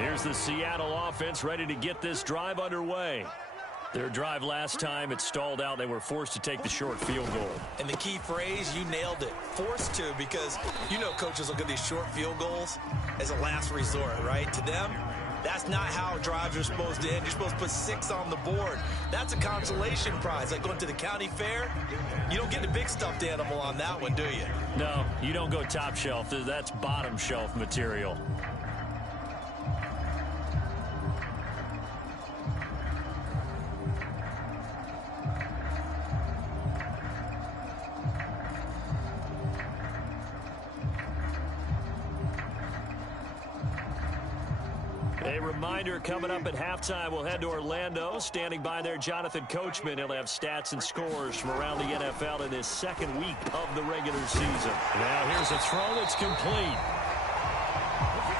Here's the Seattle offense ready to get this drive underway. Their drive last time, it stalled out. They were forced to take the short field goal. And the key phrase, you nailed it. Forced to, because you know coaches look at these short field goals as a last resort, right? To them, that's not how drives are supposed to end. You're supposed to put 6 on the board. That's a consolation prize. Like going to the county fair, you don't get the big stuffed animal on that one, do you? No, you don't go top shelf. That's bottom shelf material. A reminder, coming up at halftime, we'll head to Orlando. Standing by there, Jonathan Coachman. He'll have stats and scores from around the NFL in his second week of the regular season. Now here's a throw that's complete.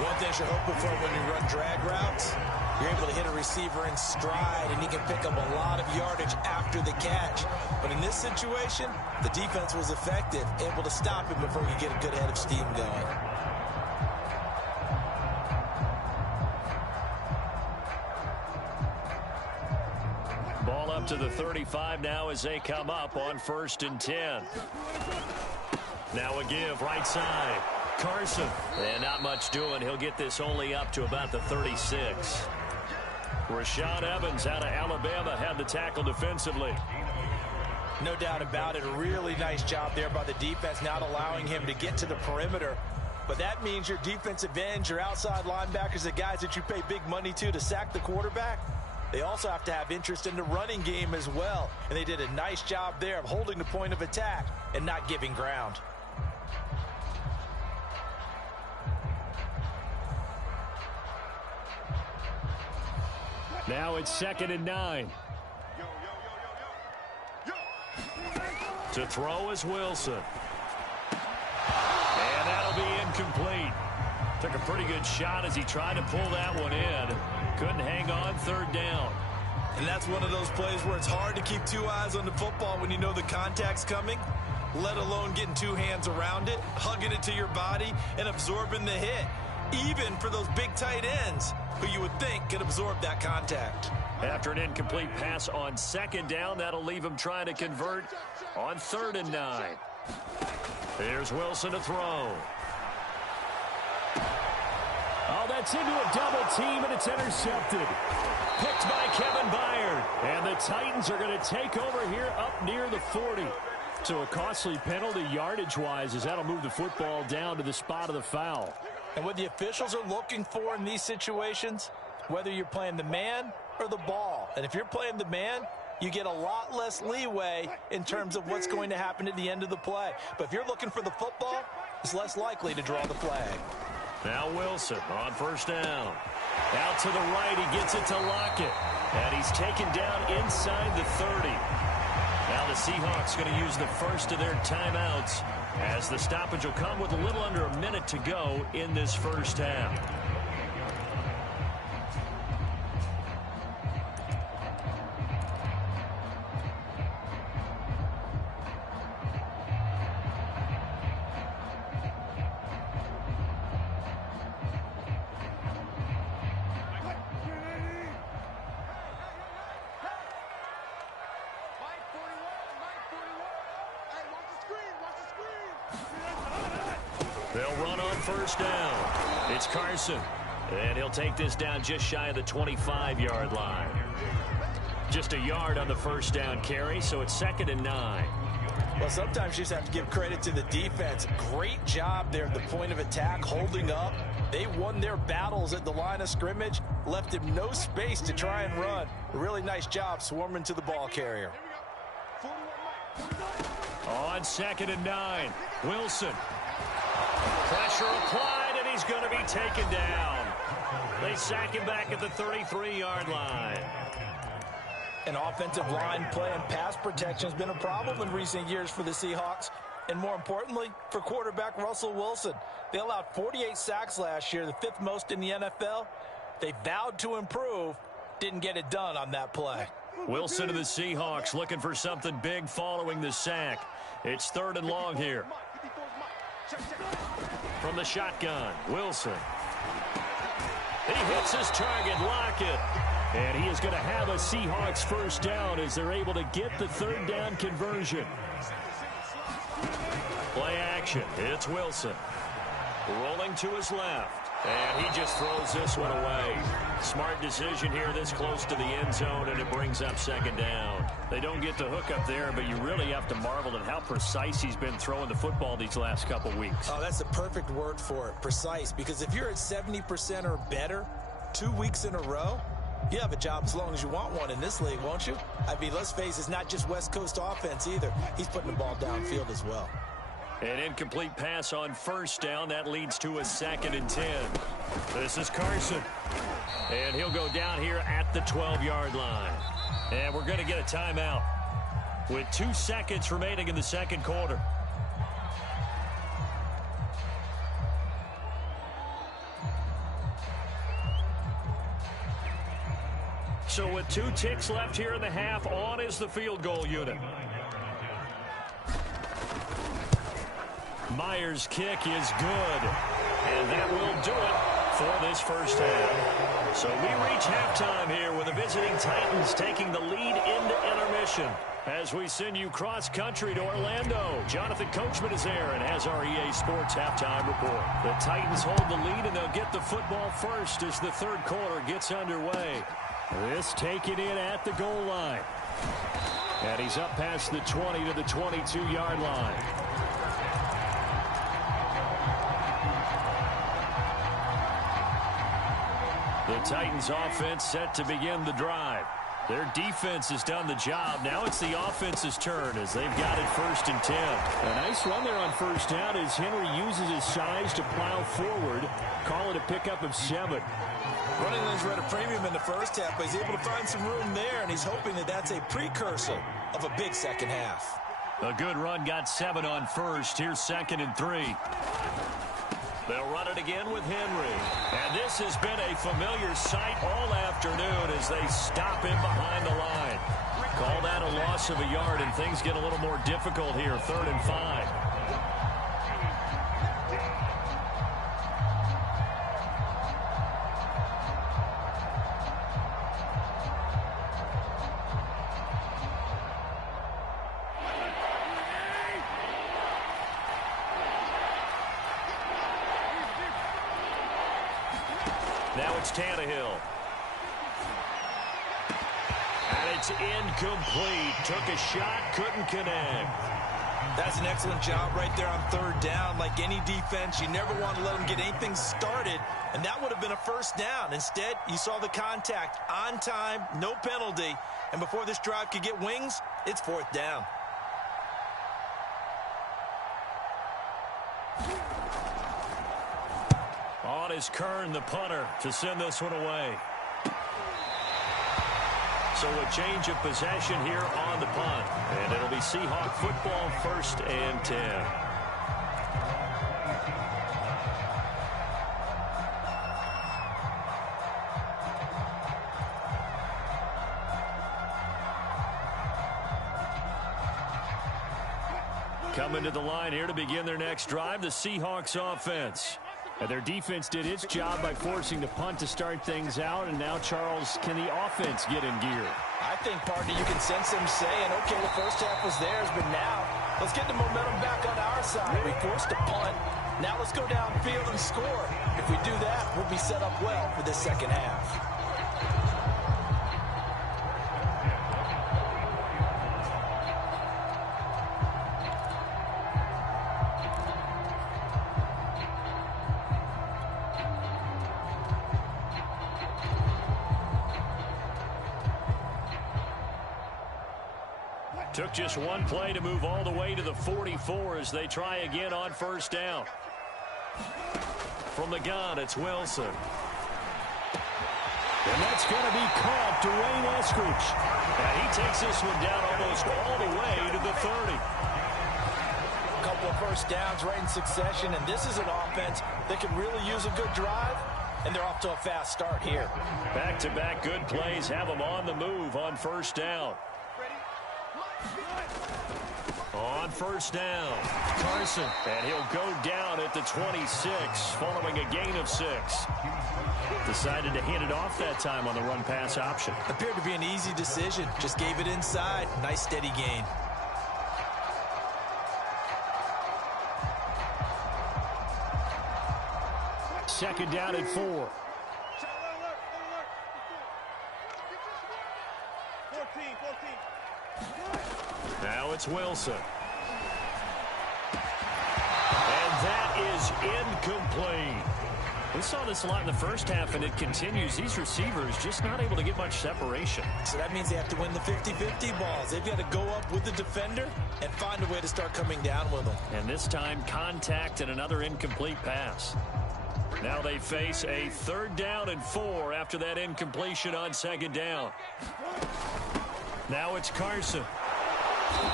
One thing you're hoping for when you run drag routes, you're able to hit a receiver in stride, and he can pick up a lot of yardage after the catch. But in this situation, the defense was effective, able to stop him before he could get a good head of steam going. Ball up to the 35 now as they come up on 1st and 10. Now a give right side. Carson. And not much doing. He'll get this only up to about the 36. Rashad Evans out of Alabama had the tackle defensively. No doubt about it. A really nice job there by the defense, not allowing him to get to the perimeter. But that means your defensive ends, your outside linebackers, the guys that you pay big money to sack the quarterback, they also have to have interest in the running game as well. And they did a nice job there of holding the point of attack and not giving ground. Now it's 2nd and 9. To throw is Wilson. And that'll be incomplete. Took a pretty good shot as he tried to pull that one in. Couldn't hang on, 3rd down. And that's one of those plays where it's hard to keep 2 eyes on the football when you know the contact's coming, let alone getting 2 hands around it, hugging it to your body, and absorbing the hit. Even for those big tight ends who you would think could absorb that contact. After an incomplete pass on 2nd down, that'll leave him trying to convert on 3rd and 9. Here's Wilson to throw. Oh, that's into a double team, and it's intercepted. Picked by Kevin Byard. And the Titans are going to take over here up near the 40. So a costly penalty yardage-wise as that'll move the football down to the spot of the foul. And what the officials are looking for in these situations, whether you're playing the man or the ball. And if you're playing the man, you get a lot less leeway in terms of what's going to happen at the end of the play. But if you're looking for the football, it's less likely to draw the flag. Now Wilson on 1st down. Out to the right, he gets it to Lockett. And he's taken down inside the 30. Now the Seahawks going to use the first of their timeouts as the stoppage will come with a little under a minute to go in this first half. They'll run on 1st down. It's Carson. And he'll take this down just shy of the 25-yard line. Just a yard on the 1st down carry, so it's 2nd and 9. Well, sometimes you just have to give credit to the defense. Great job there at the point of attack, holding up. They won their battles at the line of scrimmage, left him no space to try and run. A really nice job swarming to the ball carrier. On 2nd and 9, Wilson. Pressure applied, and he's going to be taken down. They sack him back at the 33-yard line. An offensive line play and pass protection has been a problem in recent years for the Seahawks, and more importantly, for quarterback Russell Wilson. They allowed 48 sacks last year, the 5th most in the NFL. They vowed to improve, didn't get it done on that play. Wilson to the Seahawks looking for something big following the sack. It's 3rd and long here. From the shotgun, Wilson. He hits his target, Lockett. And he is going to have a Seahawks first down as they're able to get the third down conversion. Play action. It's Wilson. Rolling to his left. And he just throws this one away. Smart decision here this close to the end zone, and it brings up second down. They don't get the hook up there, but you really have to marvel at how precise he's been throwing the football these last couple weeks. Oh, that's the perfect word for it, precise, because if you're at 70% or better 2 weeks in a row, you have a job as long as you want one in this league, won't you? I mean, let's face it, it's not just West Coast offense either. He's putting the ball downfield as well. An incomplete pass on first down. That leads to a 2nd and 10. This is Carson. And he'll go down here at the 12-yard line. And we're going to get a timeout with 2 seconds remaining in the second quarter. So with 2 ticks left here in the half, on is the field goal unit. Myers' kick is good, and that will do it for this first half. So we reach halftime here with the visiting Titans taking the lead into intermission. As we send you cross-country to Orlando, Jonathan Coachman is there and has our EA Sports halftime report. The Titans hold the lead, and they'll get the football first as the third quarter gets underway. This taken in at the goal line. And he's up past the 20 to the 22-yard line. The Titans offense set to begin the drive. Their defense has done the job. Now it's the offense's turn as they've got it 1st and 10. A nice run there on first down as Henry uses his size to plow forward. Call it a pickup of 7. Running lanes were at a premium in the first half, but he's able to find some room there, and he's hoping that that's a precursor of a big second half. A good run got 7 on first. Here's 2nd and 3. They'll run it again with Henry. And this has been a familiar sight all afternoon as they stop him behind the line. Call that a loss of a yard, and things get a little more difficult here. 3rd and 5. Now it's Tannehill. And it's incomplete. Took a shot, couldn't connect. That's an excellent job right there on 3rd down. Like any defense, you never want to let them get anything started, and that would have been a first down. Instead, you saw the contact on time, no penalty, and before this drive could get wings, it's 4th down. On is Kern, the punter, to send this one away. So a change of possession here on the punt. And it'll be Seahawk football 1st and 10. Coming to the line here to begin their next drive, the Seahawks offense. And their defense did its job by forcing the punt to start things out. And now, Charles, can the offense get in gear? I think, partner, you can sense them saying, okay, the first half was theirs, but now let's get the momentum back on our side. We forced a punt. Now let's go downfield and score. If we do that, we'll be set up well for this second half. Took just one play to move all the way to the 44 as they try again on first down. From the gun, it's Wilson. And that's going to be caught. Dwayne Eskridge. And he takes this one down almost all the way to the 30. A couple of first downs right in succession, and this is an offense that could really use a good drive, and they're off to a fast start here. Back-to-back good plays have them on the move on first down. On first down, Carson. And he'll go down at the 26 following a gain of 6. Decided to hand it off that time on the run-pass option. Appeared to be an easy decision. Just gave it inside. Nice steady gain. Second down and 4. Now it's Wilson. And that is incomplete. We saw this a lot in the first half, and it continues. These receivers just not able to get much separation. So that means they have to win the 50-50 balls. They've got to go up with the defender and find a way to start coming down with them. And this time, contact and another incomplete pass. Now they face a 3rd down and 4 after that incompletion on 2nd down. Now it's Carson.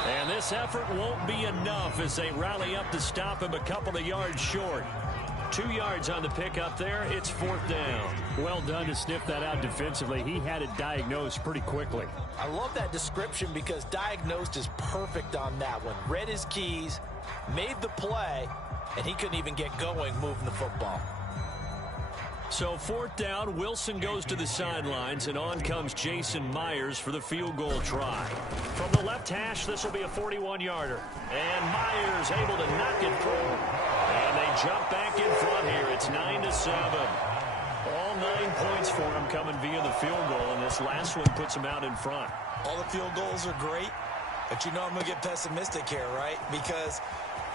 And this effort won't be enough as they rally up to stop him a couple of yards short. 2 yards on the pickup there. It's 4th down. Well done to sniff that out defensively. He had it diagnosed pretty quickly. I love that description because diagnosed is perfect on that one. Read his keys, made the play, and he couldn't even get going moving the football. So 4th down, Wilson goes to the sidelines, and on comes Jason Myers for the field goal try. From the left hash, this will be a 41-yarder. And Myers able to knock it through. And they jump back in front here. It's 9-7. All 9 points for him coming via the field goal, and this last one puts him out in front. All the field goals are great, but you know I'm going to get pessimistic here, right? Because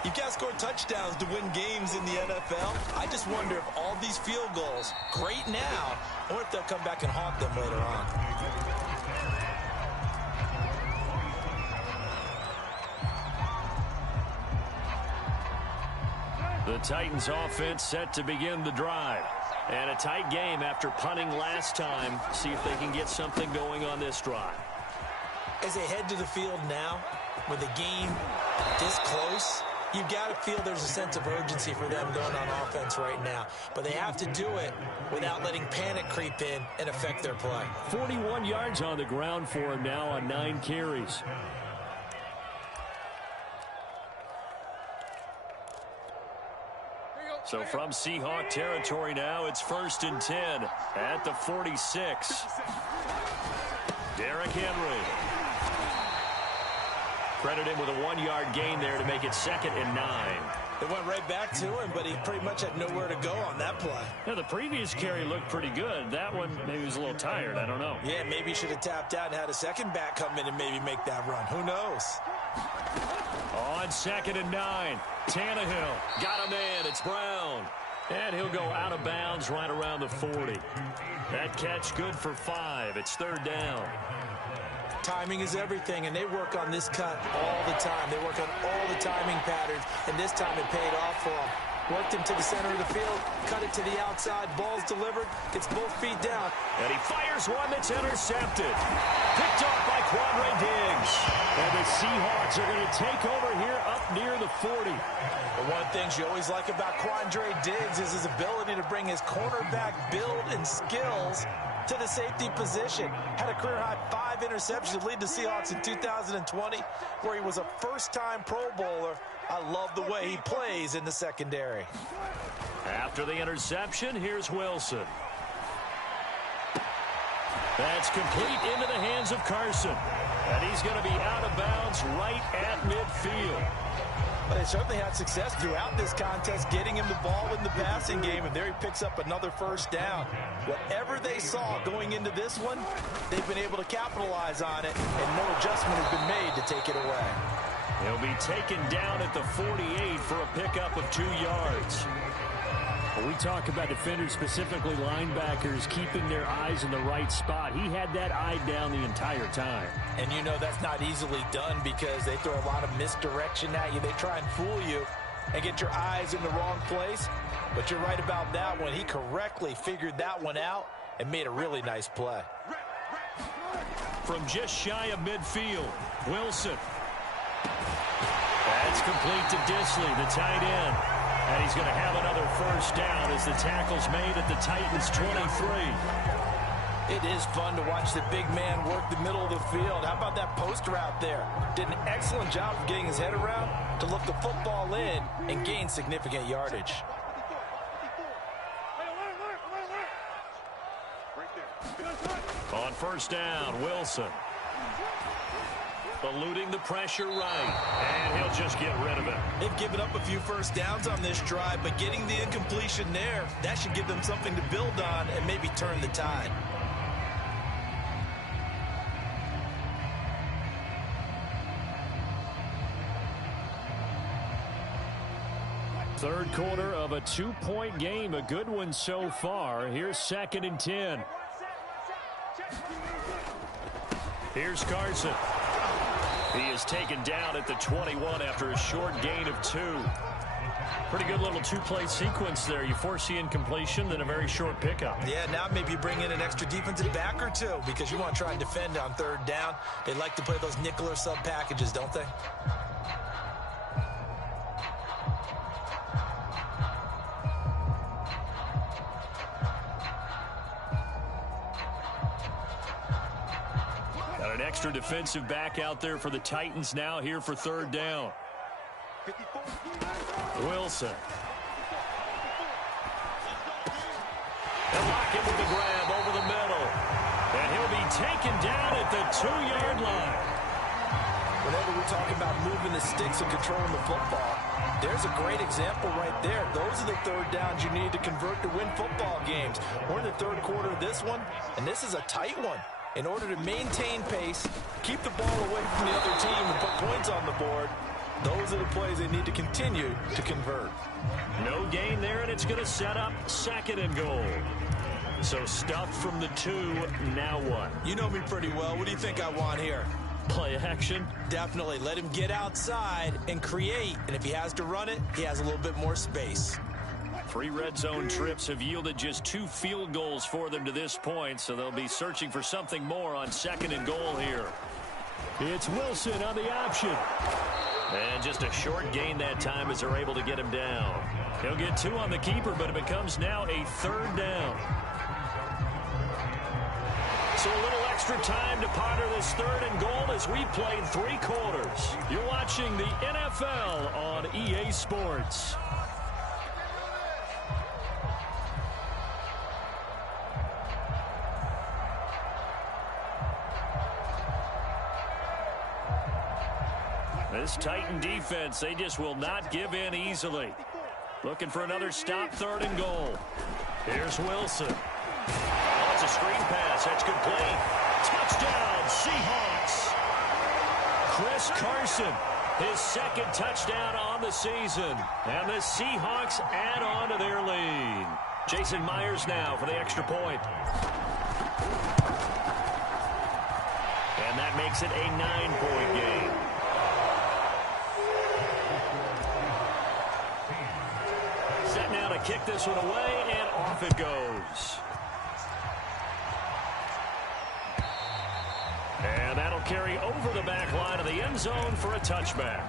you've got to score touchdowns to win games in the NFL. I just wonder if all these field goals, great now, or if they'll come back and haunt them later on. The Titans offense set to begin the drive. And a tight game after punting last time. See if they can get something going on this drive. As they head to the field now, with the game this close, you've got to feel there's a sense of urgency for them going on offense right now. But they have to do it without letting panic creep in and affect their play. 41 yards on the ground for him now on 9 carries. So from Seahawk territory now, it's 1st and 10 at the 46. Derrick Henry. Credit him with a 1-yard gain there to make it 2nd and 9. They went right back to him, but he pretty much had nowhere to go on that play. Yeah, the previous carry looked pretty good. That one, maybe he was a little tired. I don't know. Yeah, maybe he should have tapped out and had a second back come in and maybe make that run. Who knows? On 2nd and 9, Tannehill got a man. It's Brown. And he'll go out of bounds right around the 40. That catch good for 5. It's 3rd down. Timing is everything, and they work on this cut all the time. They work on all the timing patterns, and this time it paid off for them. Worked him to the center of the field, cut it to the outside, ball's delivered, gets both feet down. And he fires one that's intercepted. Picked off by Quandre Diggs. And the Seahawks are going to take over here up near the 40. But one of the things you always like about Quandre Diggs is his ability to bring his cornerback build and skills to the safety position. Had a career-high 5 interceptions to lead the Seahawks in 2020, where he was a first-time Pro Bowler. I love the way he plays in the secondary. After the interception, here's Wilson. That's complete into the hands of Carson. And he's going to be out of bounds right at midfield. But they certainly had success throughout this contest, getting him the ball in the passing game, and there he picks up another 1st down. Whatever they saw going into this one, they've been able to capitalize on it, and no adjustment has been made to take it away. He'll be taken down at the 48 for a pickup of 2 yards. When we talk about defenders, specifically linebackers, keeping their eyes in the right spot, he had that eye down the entire time. And you know that's not easily done because they throw a lot of misdirection at you. They try and fool you and get your eyes in the wrong place. But you're right about that one. He correctly figured that one out and made a really nice play. From just shy of midfield, Wilson. That's complete to Disley, the tight end. And he's going to have another 1st down as the tackle's made at the Titans' 23. It is fun to watch the big man work the middle of the field. How about that post route there? Did an excellent job of getting his head around to look the football in and gain significant yardage. On first down, Wilson. Eluding the pressure right, and he'll just get rid of it. They've given up a few first downs on this drive, but getting the incompletion there, that should give them something to build on and maybe turn the tide. Third quarter of a 2-point game, a good one so far. Here's 2nd and 10. Here's Carson. He is taken down at the 21 after a short gain of 2. Pretty good little 2-play sequence there. You force the incompletion, then a very short pickup. Yeah, now maybe bring in an extra defensive back or two because you want to try and defend on third down. They like to play those nickel or sub packages, don't they? Got an extra defensive back out there for the Titans now here for third down. Wilson. And Lockett with the grab over the middle. And he'll be taken down at the 2-yard line. Whenever we talk about moving the sticks and controlling the football, there's a great example right there. Those are the third downs you need to convert to win football games. We're in the third quarter of this one, and this is a tight one. In order to maintain pace, keep the ball away from the other team, and put points on the board, those are the plays they need to continue to convert. No gain there, and it's going to set up 2nd and goal. So stuffed from the 2, now what? You know me pretty well. What do you think I want here? Play action? Definitely. Let him get outside and create, and if he has to run it, he has a little bit more space. 3 red zone trips have yielded just 2 field goals for them to this point, so they'll be searching for something more on 2nd and goal here. It's Wilson on the option. And just a short gain that time as they're able to get him down. He'll get 2 on the keeper, but it becomes now a 3rd down. So a little extra time to ponder this 3rd and goal as we played 3 quarters. You're watching the NFL on EA Sports. This Titan defense, they just will not give in easily. Looking for another stop, 3rd and goal. Here's Wilson. Oh, it's a screen pass. That's complete. Touchdown, Seahawks. Chris Carson, his 2nd touchdown on the season. And the Seahawks add on to their lead. Jason Myers now for the extra point. And that makes it a 9-point game. Set now to kick this one away, and off it goes. And that'll carry over the back line of the end zone for a touchback.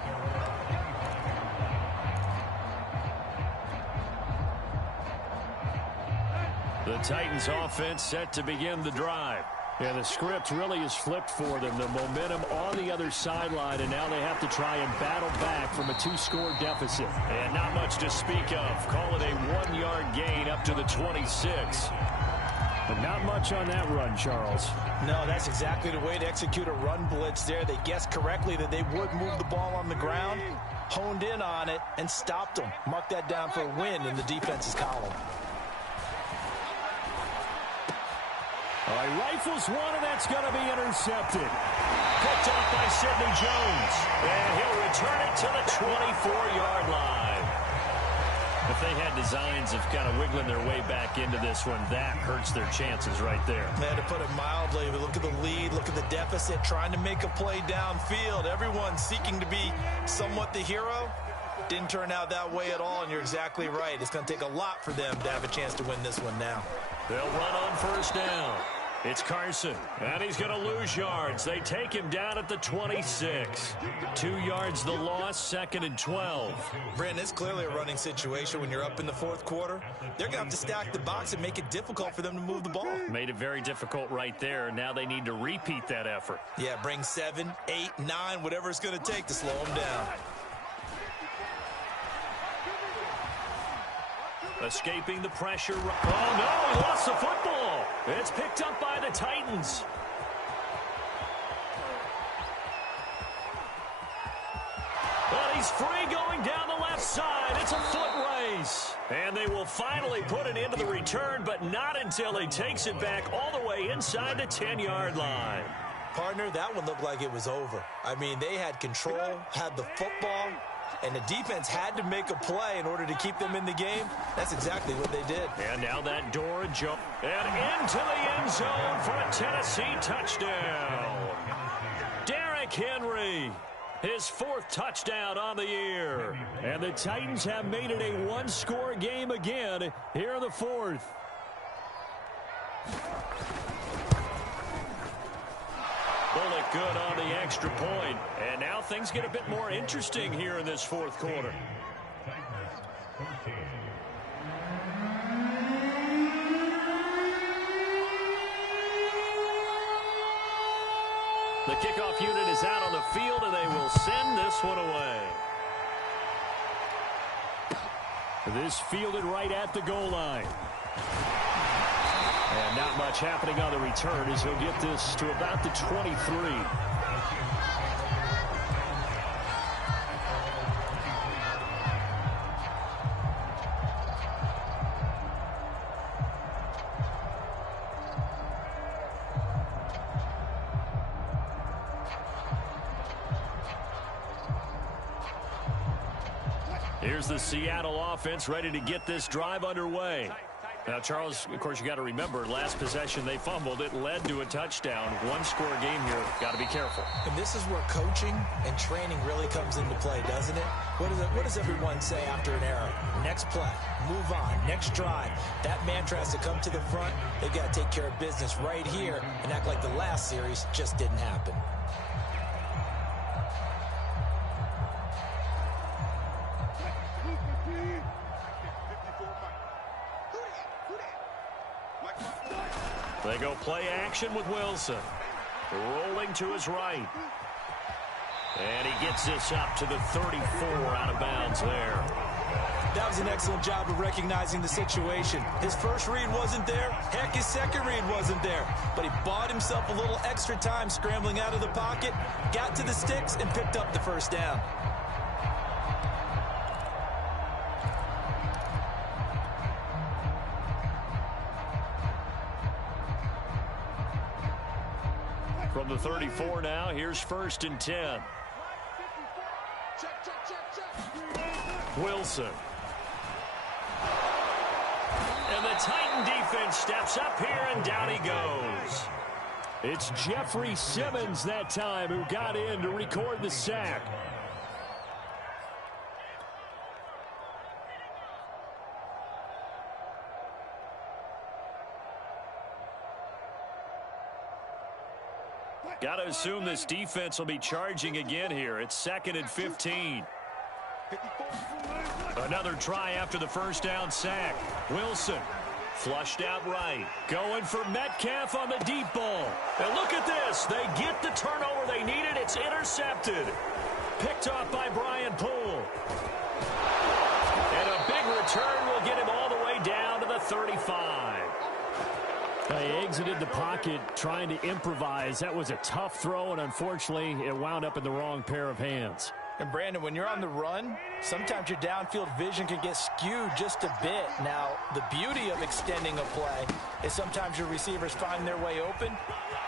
The Titans offense set to begin the drive. Yeah, the script really is flipped for them. The momentum on the other sideline, and now they have to try and battle back from a 2-score deficit. And not much to speak of. Call it a 1-yard gain up to the 26. But not much on that run, Charles. No, that's exactly the way to execute a run blitz there. They guessed correctly that they would move the ball on the ground, honed in on it, and stopped them. Mark that down for a win in the defense's column. All right, rifles one, and that's going to be intercepted. Picked off by Sidney Jones. And he'll return it to the 24-yard line. If they had designs of kind of wiggling their way back into this one, that hurts their chances right there. Man, to put it mildly, but look at the lead, look at the deficit, trying to make a play downfield. Everyone seeking to be somewhat the hero. Didn't turn out that way at all, and you're exactly right. It's going to take a lot for them to have a chance to win this one now. They'll run on first down. It's Carson, and he's going to lose yards. They take him down at the 26. 2 yards the loss, 2nd and 12. Brandon, it's clearly a running situation when you're up in the fourth quarter. They're going to have to stack the box and make it difficult for them to move the ball. Made it very difficult right there. Now they need to repeat that effort. Yeah, bring 7, 8, 9, whatever it's going to take to slow them down. Escaping the pressure. Oh, no, he lost the football. It's picked up by the Titans. But he's free going down the left side. It's a foot race. And they will finally put an end to the return, but not until he takes it back all the way inside the 10-yard line. Partner, that one looked like it was over. I mean, they had control, had the football, and the defense had to make a play in order to keep them in the game. That's exactly what they did. And now that Dora jump. And into the end zone for a Tennessee touchdown. Derrick Henry, his 4th touchdown on the year. And the Titans have made it a one-score game again here in the 4th. Bullock good on the extra point. And now things get a bit more interesting here in this 4th quarter. The kickoff unit is out on the field, and they will send this one away. This fielded right at the goal line. And not much happening on the return as he'll get this to about the 23. Here's the Seattle offense ready to get this drive underway. Now, Charles, of course, you got to remember, last possession they fumbled. It led to a touchdown. One-score game here. Got to be careful. And this is where coaching and training really comes into play, doesn't it? What does everyone say after an error? Next play, move on, next drive. That mantra has to come to the front. They've got to take care of business right here and act like the last series just didn't happen. They go play action with Wilson. Rolling to his right. And he gets this up to the 34 out of bounds there. That was an excellent job of recognizing the situation. His first read wasn't there. Heck, his second read wasn't there. But he bought himself a little extra time scrambling out of the pocket, got to the sticks, and picked up the first down. From the 34 now, here's 1st and 10. Wilson. And the Titan defense steps up here, and down he goes. It's Jeffrey Simmons that time who got in to record the sack. Got to assume this defense will be charging again here. It's 2nd and 15. Another try after the first down sack. Wilson flushed out right. Going for Metcalf on the deep ball. And look at this. They get the turnover they needed. It's intercepted. Picked off by Brian Poole. And a big return will get him all the way down to the 35. He exited the pocket trying to improvise. That was a tough throw, and unfortunately, it wound up in the wrong pair of hands. And, Brandon, when you're on the run, sometimes your downfield vision can get skewed just a bit. Now, the beauty of extending a play is sometimes your receivers find their way open,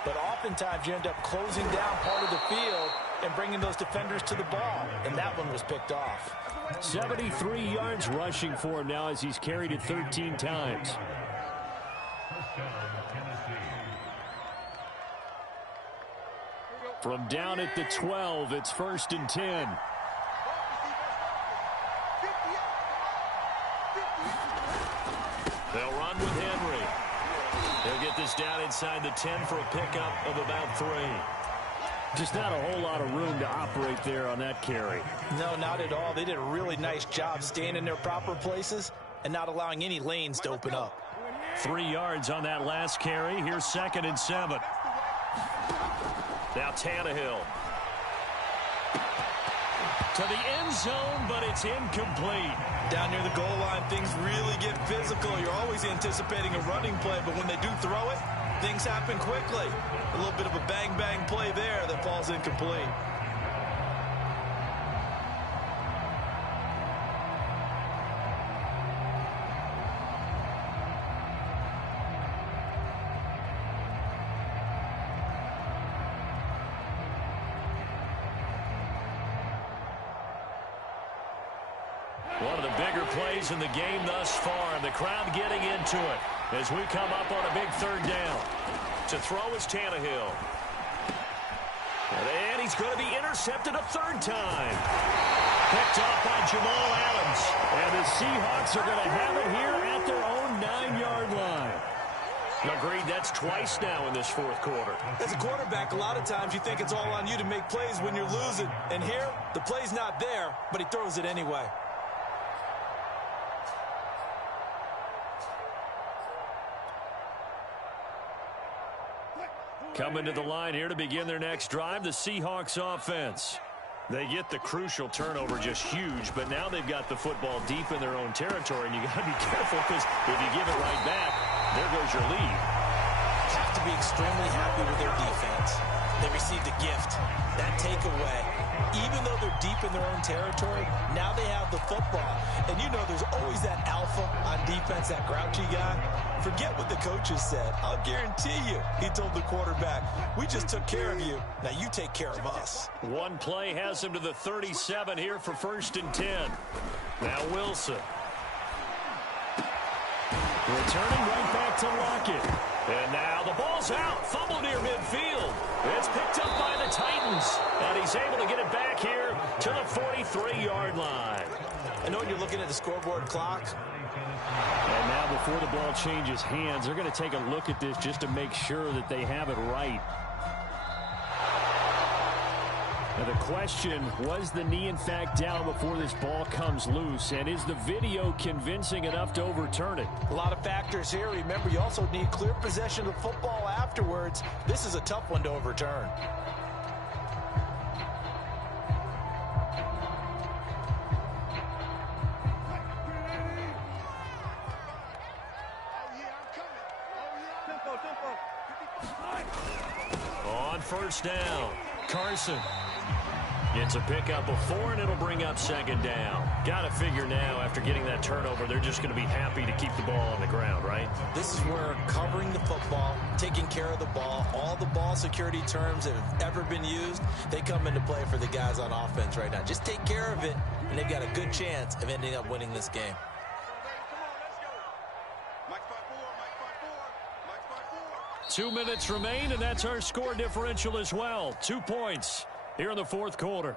but oftentimes you end up closing down part of the field and bringing those defenders to the ball, and that one was picked off. 73 yards rushing for him now as he's carried it 13 times. From down at the 12, it's 1st and 10. They'll run with Henry. He'll get this down inside the 10 for a pickup of about 3. Just not a whole lot of room to operate there on that carry. No, not at all. They did a really nice job staying in their proper places and not allowing any lanes to open up. 3 yards on that last carry. Here's 2nd and 7. Now Tannehill. To the end zone, but it's incomplete. Down near the goal line, things really get physical. You're always anticipating a running play, but when they do throw it, things happen quickly. A little bit of a bang-bang play there that falls incomplete. One of the bigger plays in the game thus far. The crowd getting into it as we come up on a big 3rd down. To throw is Tannehill. And he's going to be intercepted a 3rd time. Picked off by Jamal Adams. And the Seahawks are going to have it here at their own 9-yard line. Agreed, that's twice now in this 4th quarter. As a quarterback, a lot of times you think it's all on you to make plays when you're losing. And here, the play's not there, but he throws it anyway. Coming to the line here to begin their next drive, the Seahawks offense. They get the crucial turnover, just huge, but now they've got the football deep in their own territory, and you got to be careful because if you give it right back, there goes your lead. Have to be extremely happy with their defense. They received a gift. That takeaway, even though they're deep in their own territory, now they have the football. And you know there's always that alpha on defense, that grouchy guy. Forget what the coaches said. I'll guarantee you, he told the quarterback, we just took care of you. Now you take care of us. One play has him to the 37 here for 1st and 10. Now Wilson. Returning right back to Lockett. And now the ball's out. Fumble near midfield. It's picked up by the Titans. And he's able to get it back here to the 43-yard line. I know when you're looking at the scoreboard clock. And now before the ball changes hands, they're going to take a look at this just to make sure that they have it right. Now the question, was the knee in fact down before this ball comes loose? And is the video convincing enough to overturn it? A lot of factors here. Remember, you also need clear possession of the football afterwards. This is a tough one to overturn. On 1st down, Carson. It's a pickup of 4, and it'll bring up 2nd down. Got to figure now, after getting that turnover, they're just going to be happy to keep the ball on the ground, right? This is where covering the football, taking care of the ball, all the ball security terms that have ever been used, they come into play for the guys on offense right now. Just take care of it, and they've got a good chance of ending up winning this game. 2 minutes remain, and that's our score differential as well. 2 points here in the 4th quarter.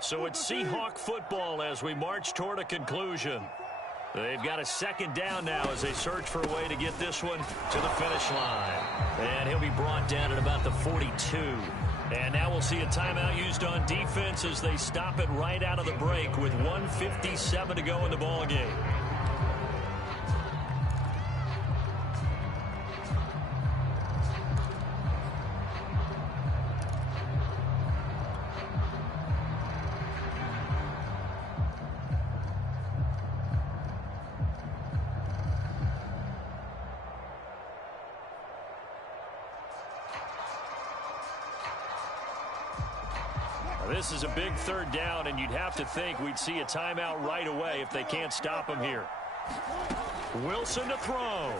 So it's Seahawk football as we march toward a conclusion. They've got a 2nd down now as they search for a way to get this one to the finish line. And he'll be brought down at about the 42. And now we'll see a timeout used on defense as they stop it right out of the break with 1:57 to go in the ball game. This is a big 3rd down, and you'd have to think we'd see a timeout right away if they can't stop him here. Wilson to throw.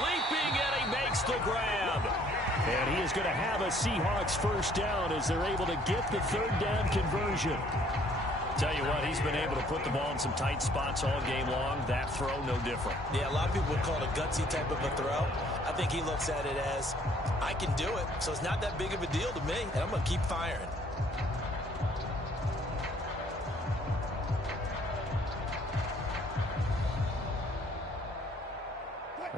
Leaping, and he makes the grab. And he is going to have a Seahawks 1st down as they're able to get the 3rd down conversion. Tell you what, he's been able to put the ball in some tight spots all game long. That throw, no different. Yeah, a lot of people would call it a gutsy type of a throw. I think he looks at it as, I can do it, so it's not that big of a deal to me, and I'm going to keep firing.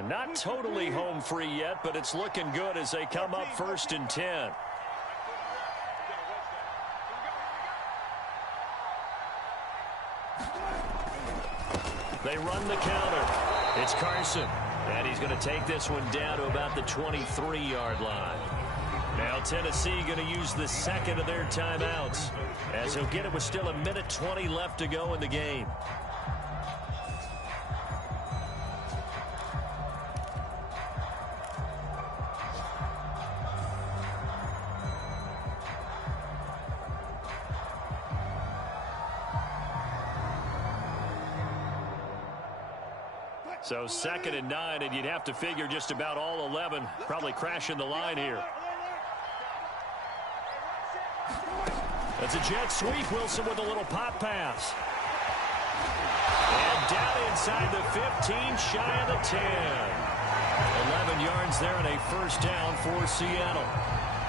Not totally home free yet, but it's looking good as they come up 1st and 10. They run the counter. It's Carson. And he's going to take this one down to about the 23-yard line. Now Tennessee going to use the second of their timeouts, as he'll get it with still 1:20 left to go in the game. So 2nd and 9, and you'd have to figure just about all 11 probably crashing the line here. That's a jet sweep. Wilson with a little pop pass. And down inside the 15, shy of the 10. 11 yards there and a first down for Seattle.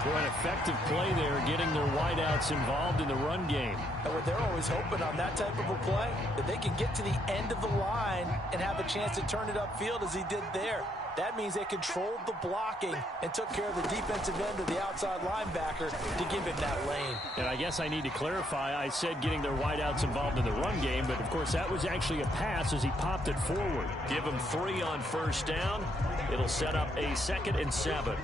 For an effective play there, getting their wideouts involved in the run game. And what they're always hoping on that type of a play, that they can get to the end of the line and have a chance to turn it upfield as he did there. That means they controlled the blocking and took care of the defensive end of the outside linebacker to give him that lane. And I guess I need to clarify, I said getting their wideouts involved in the run game, but of course that was actually a pass as he popped it forward. Give him 3 on first down. It'll set up a 2nd and 7.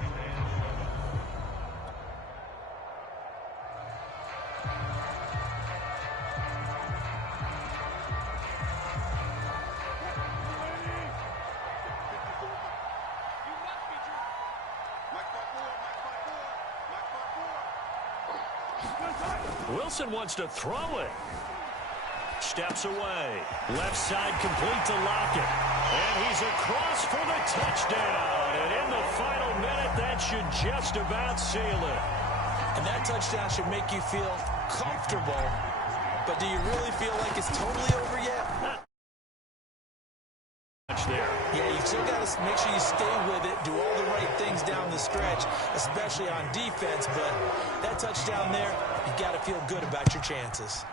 Wilson wants to throw it. Steps away. Left side complete to Lockett. And he's across for the touchdown. And in the final minute, that should just about seal it. And that touchdown should make you feel comfortable. But do you really feel like it's totally over yet? Not much there. Yeah, you've still got to make sure you stay with it, do all the right things down the stretch, especially on defense. But that touchdown there, you've got to feel good about your chances.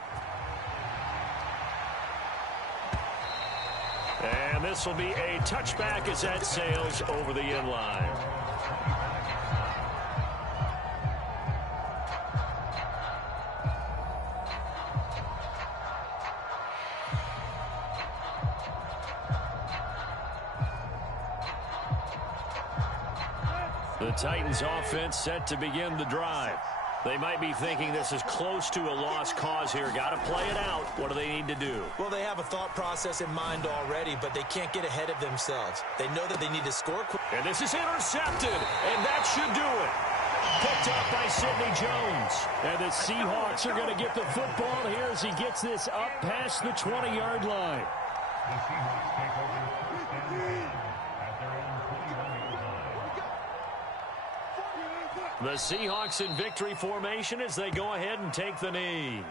And this will be a touchback as that sails over the end line. The Titans offense set to begin the drive. They might be thinking this is close to a lost cause here. Got to play it out. What do they need to do? Well, they have a thought process in mind already, but they can't get ahead of themselves. They know that they need to score quick. And this is intercepted, and that should do it. Picked up by Sidney Jones. And the Seahawks are going to get the football here as he gets this up past the 20-yard line. The Seahawks take over first and 10 at their own 21-yard line. The Seahawks in victory formation as they go ahead and take the knee.